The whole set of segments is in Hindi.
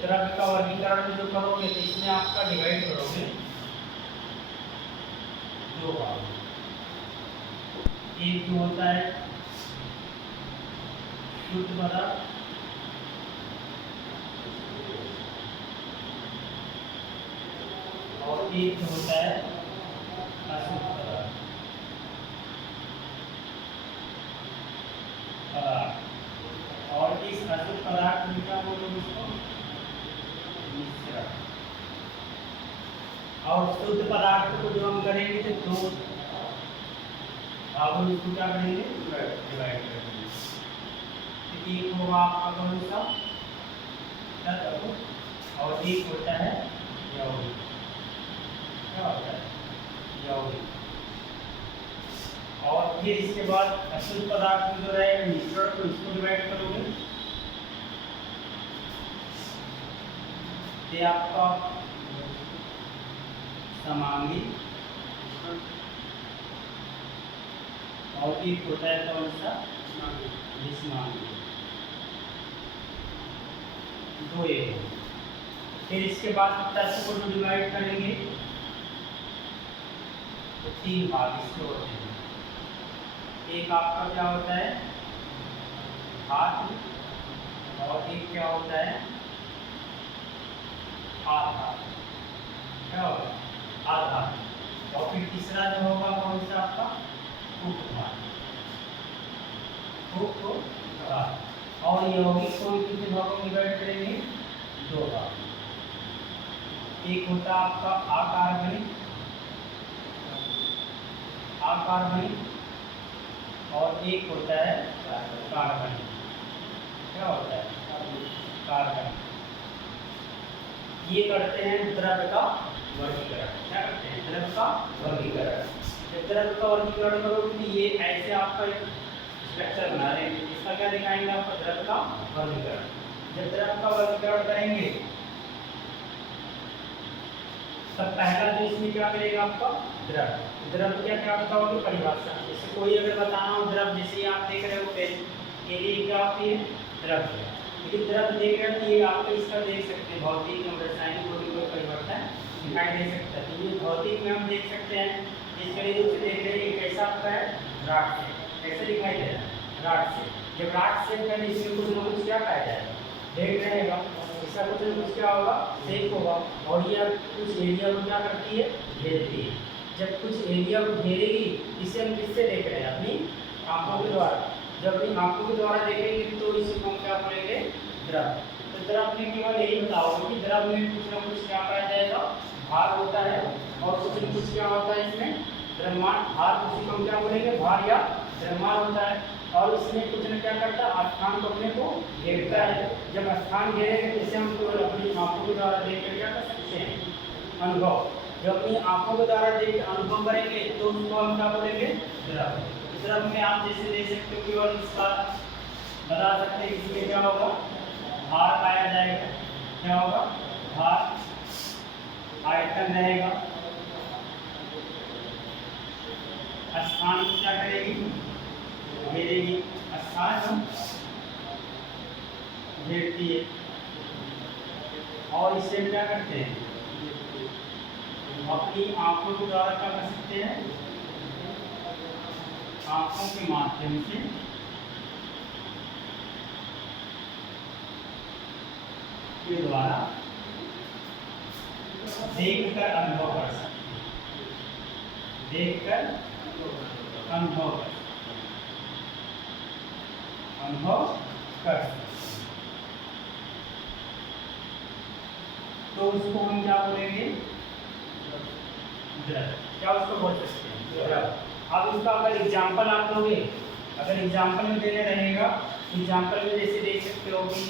द्रव्य का वर्गीकरण जो करोगे तो इसमें आपका डिवाइड करोगे दो भाग। एक जो होता है शुद्ध पदार्थ और एक जो होता है अशुद्ध पदार्थ। और इस अशुद्ध पदार्थ में क्या बोलोगे उसको मिश्रण। और शुद्ध पदार्थ को जो हम करेंगे तो दो भागों में इसको क्या करेंगे डिवाइड करेंगे। एक होगा आपका कौन सा तत्व और एक होता है यौगिक। क्या होता है यौगिक। और फिर इसके बाद अशुद्ध पदार्थ में जो रहेगा मिश्रण को इसको डिवाइड करोगे ये आपका समांगी और एक होता है कौन सा विषमांगी। दो ये। फिर इसके बाद तत्व को जो डिवाइड करेंगे तो तीन भाग इसके होते हैं। एक आपका क्या होता है हाथ और एक क्या होता है आधा। क्या होगा आधा। और फिर तीसरा जो होगा कौन सा आपका उपभाग। और यौगिक को कितने भागों में डिवाइड करेंगे दो भाग। एक होता है आपका अकार्बनिक और एक होता है कार्बनिक। क्या होता है कार्बनिक। ये करते हैं द्रव्य का वर्गीकरण। क्या करते हैं द्रव्य का वर्गीकरण। जब द्रव्य का वर्गीकरण करोगे तो ये ऐसे आपका एक स्ट्रक्चर बना रहे हैं। इसका क्या दिखाएंगे आपका द्रव्य का वर्गीकरण। जब द्रव्य का वर्गीकरण करेंगे तब पहला जो इसमें क्या करेगा आपका द्रव्य। द्रव्य क्या बताओगे परिभाषा। जैसे कोई अगर बताना हो द्रव्य जैसे आप देख रहे हो पेन के लिए क्या होती है द्रव्य। लेकिन द्रव्य देख रहे हो तो ये आपको इसका देख सकते हैं भौतिक और रासायनिक कोई परिवर्तन दिखाई दे सकता है। तो ये भौतिक में हम देख सकते हैं इस रूप से देख रहे हैं कैसा आपका है राड से। कैसे दिखाई दे रहा है राड से। जब राड से पहले इसमें कुछ ना कुछ क्या पाया जाएगा देख रहेगा इसका कुछ ना कुछ क्या होगा शेप होगा। और ये कुछ एरिया को क्या करती है घेरती है। जब कुछ एरिया को घेरेगी इसे हम किससे देख रहे हैं अपनी आंखों के द्वारा। जब अपनी आंखों के द्वारा देखेंगे तो इसे हम क्या बोलेंगे द्रव्य। तो द्रव्य में केवल यही बताओगे कि द्रव्य में कुछ ना कुछ क्या पाया जाएगा भार होता है और कुछ न कुछ क्या होता है इसमें द्रव्यमान। भार उसी को हम क्या बोलेंगे भार या द्रव्यमान होता है। और इसमें कुछ न क्या करता है स्थान को अपने को घेरता है। जब स्थान घेरेंगे तो इसे हम केवल अपनी आंखों के द्वारा देख कर क्या कर सकते हैं अनुभव। जब अपनी आंखों के द्वारा देख अनुभव करेंगे तो उसको हम क्या बोलेंगे द्रव्य। द्रव्य में आप जैसे देख सकते हो केवल इसका बता सकते हैं इसमें क्या होगा भार पाया जाएगा। क्या होगा भार आयतन रहेगा। स्थान को क्या करेगी घेरेगी। स्थान हम घेरती है। और इससे क्या करते हैं अपनी आंखों के द्वारा क्या कर सकते हैं आंखों के माध्यम से के द्वारा देखकर अनुभव कर सकते हैं। देखकर अनुभव कर सकते हैं। तो उसको हम क्या बोलेंगे द्रव्य। क्या उसको बोल सकते हैं द्रव्य। अब उसका अगर एग्जाम्पल आप लोगे अगर एग्जाम्पल में देने रहेगा एग्जाम्पल में जैसे देख सकते हो कि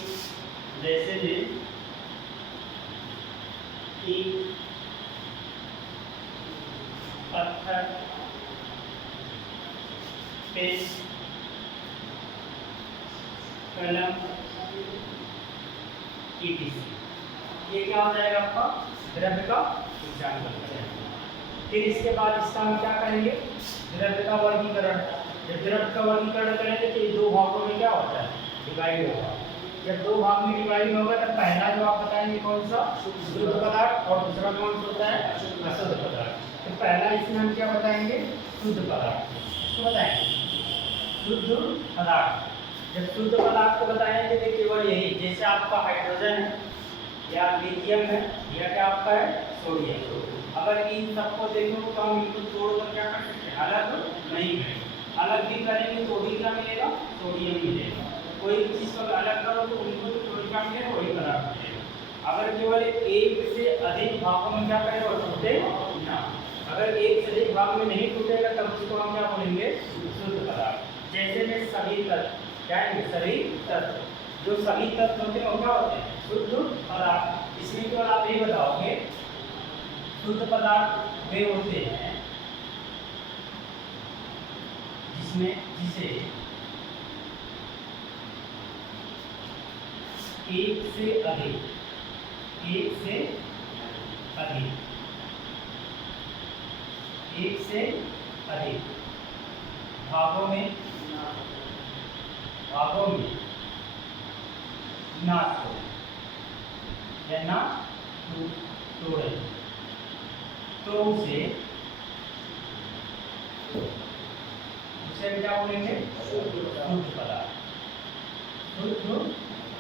जैसे कि पत्थर पेन कलम ETC ये क्या हो जाएगा आपका द्रव्य का एग्जाम्पल। फिर इसके बाद इसका हम क्या करेंगे द्रव्य का वर्गीकरण। जब द्रव्य का वर्गीकरण करेंगे तो ये दो भागों में क्या होता है डिवाइड होगा। जब दो भाग में डिवाइड होगा तब पहला जो आप बताएंगे कौन सा शुद्ध पदार्थ और दूसरा कौन सा होता है अशुद्ध पदार्थ। तो पहला इसमें हम क्या बताएंगे शुद्ध पदार्थ इसको बताएंगे शुद्ध पदार्थ। जब शुद्ध पदार्थ को बताएंगे तो केवल यही जैसे आपका हाइड्रोजन है या लिथियम है या क्या आपका है सोडियम। अगर इन सबको देखो तो हम इनको तोड़कर क्या कर सकते हैं अलग नहीं करेंगे। अलग भी करेंगे तो भी क्या मिलेगा सोडियम मिलेगा। कोई भी चीज को अलग करो तो उनको तो सोडियम क्या मिलेगा वही पदार्थ मिलेगा। अगर केवल एक से अधिक भागों में क्या करेगा टूटे ना। अगर एक से अधिक भाग में नहीं टूटेगा तब उसको हम क्या बोलेंगे शुद्ध पदार्थ। जैसे में सभी तत्व क्या है सभी तत्व जो सभी तत्व होते हैं वो क्या होते हैं शुद्ध पदार्थ। इसमें केवल आप यही बताओगे शुद्ध पदार्थ वे होते हैं जिसे एक से अधिक भागों में ना तोड़े तो उसे क्या बोलेंगे शुद्ध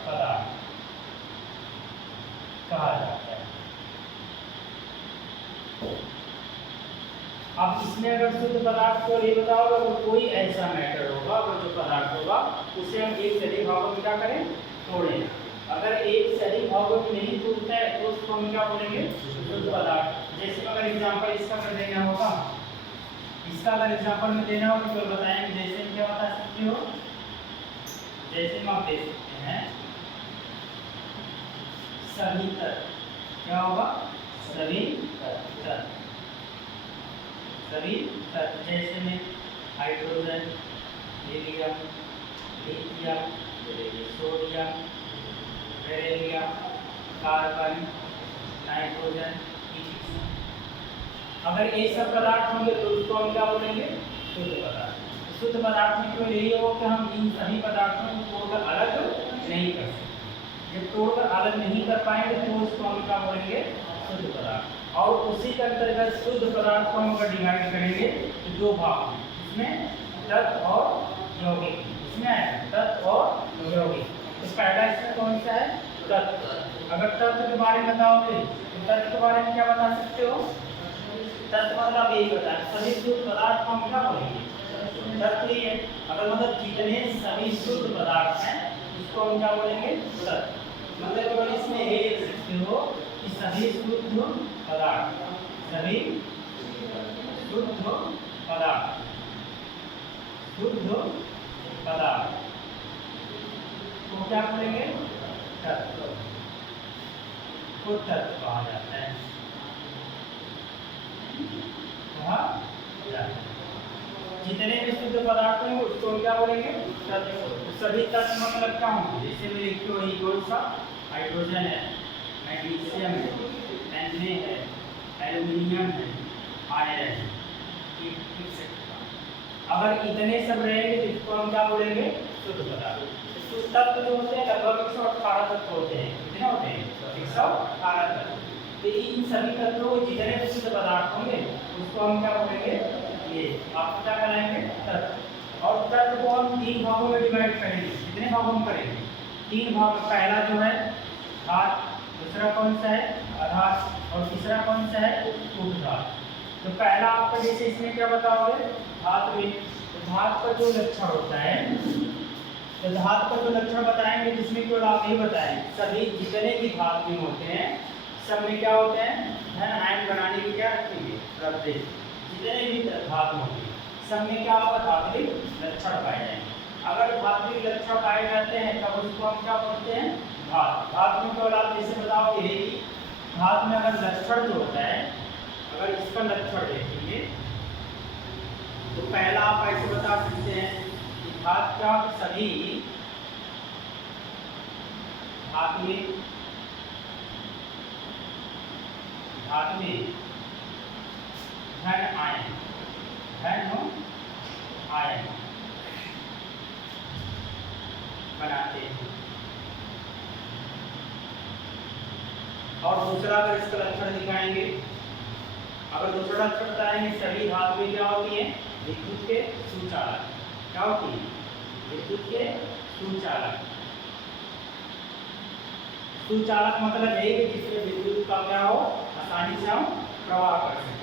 पदार्थ कहा जाता है। अब इसमें अगर शुद्ध पदार्थ को ये बताओगे तो कोई ऐसा मैटर होगा अगर जो पदार्थ होगा उसे हम एक से अधिक भागों में क्या करें तोड़ें। अगर एक से अधिक भागों में नहीं टूटता है तो उसको हम क्या बोलेंगे शुद्ध पदार्थ। जैसे अगर एग्जांपल इसका कर देना होगा इसका अगर एग्जांपल में देना होगा तो बताएंगे। जैसे क्या बता सकते हो जैसे हम आप दे सकते हैं सभी तत्व क्या होगा सभी तत्व जैसे में hydrogen helium lithium sodium beryllium carbon nitrogen. अगर ये सब पदार्थ होंगे तो उसको हम क्या बोलेंगे शुद्ध पदार्थ। शुद्ध पदार्थ में केवल यही होगा कि हम इन सभी पदार्थों को तोड़कर अलग नहीं कर सकते। जब तोड़कर अलग नहीं कर पाएंगे तो उसको हम क्या बोलेंगे शुद्ध पदार्थ। और उसी के अंतर्गत शुद्ध पदार्थ को हम अगर डिवाइड करेंगे तो दो भाग में इसमें तत्व और यौगिक इसमें तत्व और यौगिक। तो पहला इसमें कौन सा है तत्व। अगर तत्व के बारे में बताओगे तो तत्व के बारे में क्या बता सकते हो तत्व मतलब यही बता सभी शुद्ध पदार्थ को हम क्या बोलेंगे तत्व ही है। अगर मतलब जितने सभी शुद्ध पदार्थ हैं उसको हम क्या बोलेंगे तत्व। मतलब केवल इसमें ये लिख सकते हो कि सभी शुद्ध पदार्थ को क्या बोलेंगे तत्व को तत्व कहा जाता है। जितने भी शुद्ध पदार्थ हैं उसको क्या बोलेंगे तत्व। सभी तत्व मतलब क्या होंगे जैसे मैं लिखते हो कौन सा हाइड्रोजन है मैग्नीशियम है एन है एल्युमिनियम है आयरन है। अगर इतने सब रहेंगे तो इसको हम क्या बोलेंगे शुद्ध पदार्थ। शुद्ध तत्व जो होते हैं लगभग 118 तत्व होते हैं। कितने होते हैं 118 तत्व। तो इन सभी तत्वों को जितने भी शुद्ध पदार्थ होंगे उसको हम क्या बोलेंगे ये आप क्या कराएंगे तत्व। और तत्व को हम 3 भागों में डिवाइड करेंगे। कितने भागों में करेंगे 3 भाग। पहला जो है धात दूसरा कौन सा है अधात और तीसरा कौन सा है उपधात। तो पहला आपका जैसे इसमें क्या बताओगे धात में तो धात का जो लक्षण होता है तो धात का जो लक्षण बताएंगे जिसमें केवल आप यही बताएं सभी जितने भी धात में होते हैं सब में क्या होते हैं धन आयन बनाने की क्या रखेंगे रखते। जितने भी धातु होंगे सब में क्या होगा धात्विक लक्षण पाए जाएंगे। अगर धात्विक लक्षण पाए जाते हैं तब उसको हम क्या बोलते हैं धात। धात में केवल आप जैसे बताओगे कि धात में अगर लक्षण जो होता है अगर इसका लक्षण देखेंगे तो पहला आप ऐसे बता सकते हैं कि धात का सभी धात में धन आयन बनाते हैं। और दूसरा अगर इसका लक्षण दिखाएंगे, अगर दूसरा लक्षण बताएंगे, सभी धातुएं क्या होती हैं? विद्युत के सुचालक। क्या होती है? विद्युत के सुचालक। सुचालक मतलब यही कि जिसमें विद्युत का क्या हो, आसानी से हम प्रवाह कर सकें।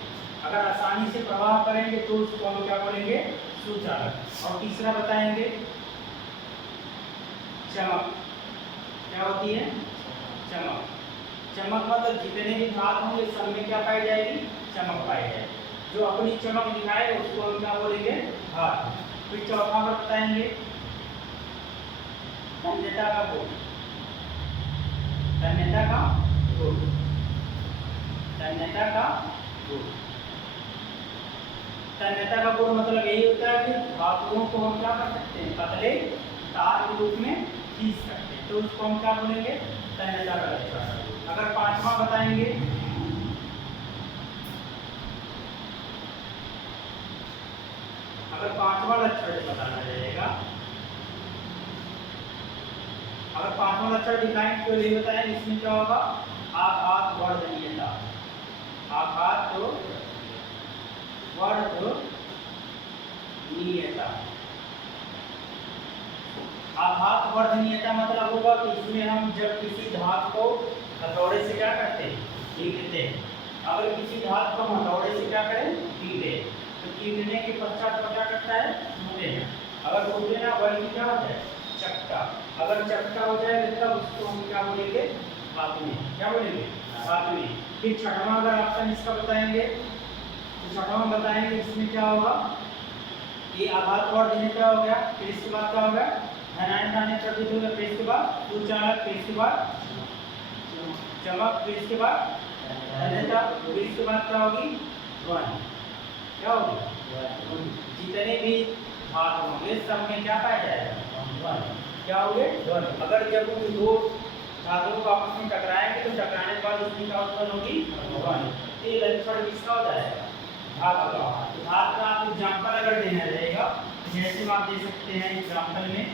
अगर आसानी से प्रवाह करेंगे तो उसको हम क्या बोलेंगे? सुचालक। और तीसरा बताएंगे चमक। क्या होती है? चमक। चमक मतलब जितने भी धातु होंगे सब में क्या पाई जाएगी? चमक पाई जाएगी। जो अपनी चमक दिखाए उसको हम क्या बोलेंगे? धातु। फिर चौथा बताएंगे तन्यता का गुण। तन्यता का गुण। तन्यता का गुण। तन्यता का गुण मतलब यही होता है कि धातुओं को हम क्या कर सकते हैं? पतले तार के रूप में खींच सकते हैं, तो उसको हम क्या बोलेंगे? तन्यता का लक्षण। अगर पांचवा बताएंगे अगर पांचवा लक्षण बताना रहेगा, अगर पांचवा लक्षण दिखाएं तो ये बताएं इसमें क्या होगा? आघात वर्धनीयता। आघात वर्धनीयता। आघात वर्धनीयता मतलब होगा कि इसमें हम जब किसी धातु को हथौड़े से क्या करते हैं? पीट देते हैं। अगर किसी धातु को हथौड़े से क्या करें? पीटे, तो पीटने के पश्चात क्या करता है? टूटे ना। अगर टूटे ना बल्कि क्या होता है? चकटा। अगर चकटा हो जाए तब उसको हम क्या बोलेंगे? धातुएं। क्या बोलेंगे? धातुएं। फिर छठवां अगर ऑप्शन इसका बताएंगे तो छठवां बताएंगे इसमें क्या होगा? ये आघात वर्धनीयता हो गया। फिर इसके बाद क्या होगा? धनायन प्रतीत होगा। फिर इसके बाद सुचालक। फिर इसके बाद चमक। फिर इसके बाद तन्यता। फिर इसके बाद क्या होगी? ध्वनि। क्या होगी? जितने भी धातु होंगे सब में क्या पाया जाएगा? ध्वनि। क्या होंगे? ध्वनि। अगर जब उन दो धातुओं को आपस में टकराएंगे तो टकराने के बाद उसमें क्या उत्पन्न होगी? ध्वनि। ये लक्षण किसका हो जाएगा? धातु का। तो धातु का आप एग्जाम्पल अगर देना रहेगा, जैसे आप दे सकते हैं एग्जाम्पल में,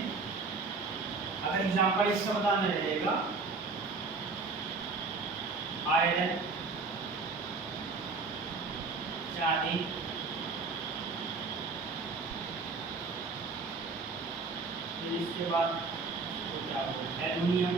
अगर एग्जाम्पल इसका बताना रहेगा आयरन, चांदी, फिर इसके बाद क्या बोलते हैं? एल्युमिनियम,